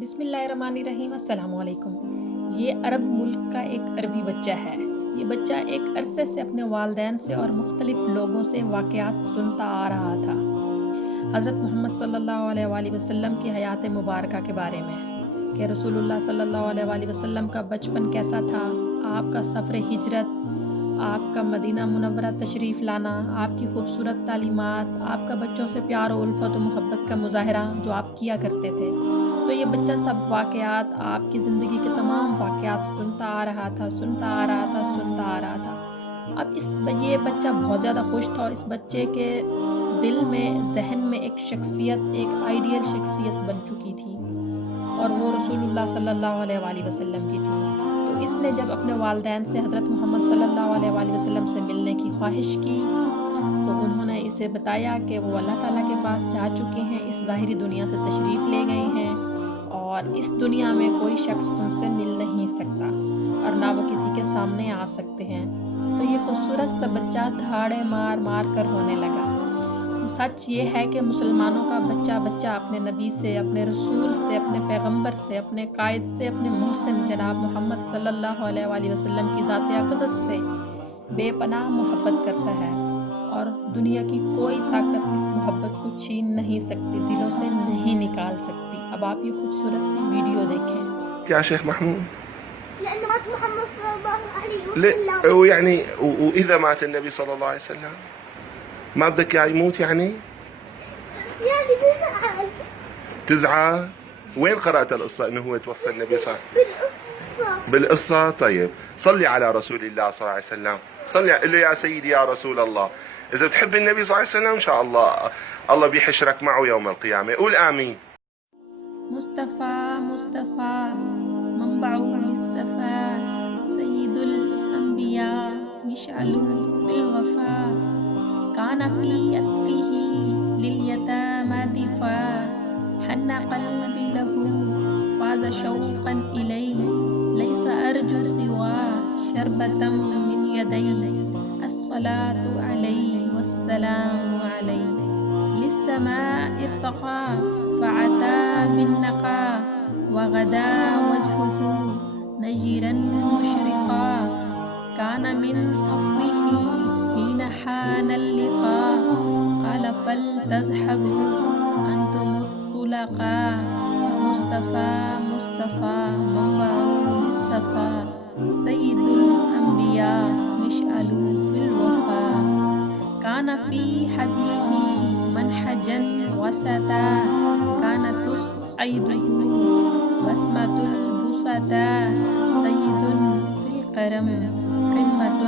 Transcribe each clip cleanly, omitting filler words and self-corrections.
बिस्मिल्लाहिर्रहमानिर्रहीम। अस्सलाम वालेकुम। ये अरब मुल्क का एक अरबी बच्चा है। ये बच्चा एक अरसे से अपने वालिदैन से और मुख्तलिफ लोगों से वाक़यात सुनता आ रहा था हज़रत मोहम्मद सल्लल्लाहु अलैहि वसल्लम की हयात मुबारका के बारे में कि रसूलुल्लाह सल्लल्लाहु अलैहि वसल्लम का बचपन कैसा था, आपका सफ़र हिजरत, आपका मदीना मुनव्वरा तशरीफ़ लाना, आपकी खूबसूरत तालीमात, आपका बच्चों से प्यार और उल्फत और मोहब्बत का मुज़ाहरा जो आप किया करते थे। तो ये बच्चा सब वाक़यात, आपकी ज़िंदगी के तमाम वाक़यात सुनता आ रहा था। अब ये बच्चा बहुत ज़्यादा खुश था और इस बच्चे के दिल में, ज़हन में एक शख्सियत, एक आइडियल शख्सियत बन चुकी थी और वो रसूलुल्लाह सल्लल्लाहु अलैहि वसल्लम की थी। तो इसने जब अपने वालिदैन से हज़रत मोहम्मद सल्लल्लाहु अलैहि वसल्लम से मिलने की ख्वाहिश की तो उन्होंने इसे बताया कि वो अल्लाह ताला के पास जा चुके हैं, इस ज़ाहिरी दुनिया से तशरीफ़ ले गए हैं और इस दुनिया में कोई शख्स उनसे मिल नहीं सकता और ना वो किसी के सामने आ सकते हैं। तो ये खूबसूरत सा बच्चा धाड़े मार मार कर रोने लगा। सच ये है कि मुसलमानों का बच्चा अपने नबी से, अपने रसूल से, अपने पैगंबर से, अपने कायद से, अपने मोहसिन जनाब मोहम्मद सल्लल्लाहु अलैहि वसल्लम की ज़ात अक़दस से बेपनाह मोहब्बत करता है और दुनिया की कोई ताकत इस मोहब्बत को छीन नहीं सकती, दिलों से नहीं निकाल सकती। अब आप ये खूबसूरत सी वीडियो देखें। يا شيخ محمود، لأن مات محمد صلى الله عليه وسلم. ويعني وإذا مات النبي صلى الله عليه وسلم ما بدك إياه يموت يعني بزعل. تزعل؟ وين قرأت القصة إنه هو توفى النبي صلى الله عليه بالقصة. بالقصة؟ طيب صلي على رسول الله صلى الله عليه وسلم، صلي قل له يا سيدي يا رسول الله. إذا بتحب النبي صلى الله عليه وسلم إن شاء الله بيحشرك معه يوم القيامة. قول آمين. مصطفى منبع للصفا سيد الأنبياء مشعل في الوفا كان في يطفه لليتامى دفاع حن قلبي له فاز شوقا إليه ليس أرجو سوى شربة من يديه الصلاة عليه والسلام عليه للسماء ارتقى فعتى بالنقى وغدا وجهه نجرا مشرقا كان من عفوه حين حان اللقاء قال فلتذهبوا أنتم الطلقاء مصطفى منبع للصفا سيد الأنبياء مشعل في الوفا كان في حديه منحجا وسطا كان تسعده بسمة البسطا سيد في الكرم قمة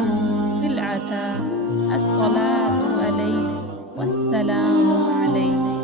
في العطاء الصلاة عليه والسلام عليه.